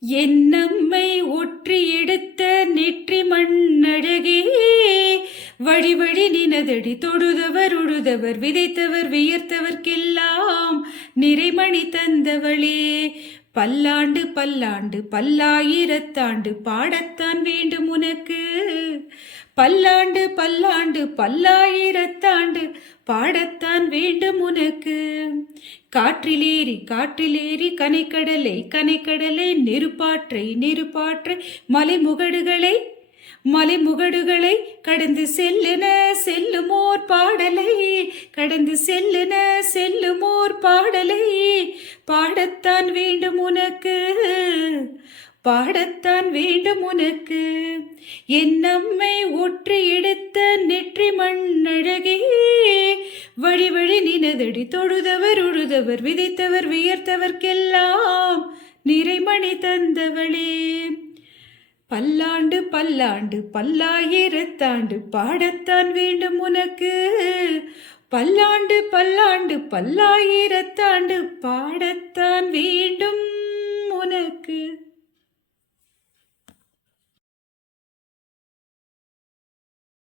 என்னம்மை ஒற்றி எடுத்த நெற்றி மண்ணழகே. வழி வழி நினதடி தொடுதவர் உழுதவர் விதைத்தவர் வியர்த்தவர்க்கெல்லாம் நிறைமணி தந்தவளே. பல்லாண்டு பல்லாண்டு பல்லாயிரத்தாண்டு பாடத்தான் வேண்டும் உனக்கு. பல்லாண்டு பல்லாண்டு பல்லாயிரத்தாண்டு பாடத்தான் வேண்டும் உனக்கு. காற்றிலேறி காற்றிலேறி கனைக்கடலை கனைக்கடலை நெருப்பாற்றை நெருப்பாற்றை மலைமுகடுகளை மலைமுகடுகளை கடந்து செல்லுன செல்லுமோர் பாடலை கடந்து செல்லுன செல்லுமோர் பாடலை பாடத்தான் வேண்டும் உனக்கு. பாடத்தான் வேண்டும் உனக்கு. என் நம்மை ஒற்றி எடுத்த நெற்றி மண்ணழகே. வழி வழி நினதடி தொழுதவர் உழுதவர் விதைத்தவர் வியர்த்தவர்க்கெல்லாம் நிறைமணி தந்தவளே. பல்லாண்டு பல்லாண்டு பல்லாயிரத்தாண்டு பாடத்தான் வேண்டும் உனக்கு. பல்லாண்டு பல்லாண்டு பல்லாயிரத்தாண்டு பாடத்தான் வேண்டும் உனக்கு.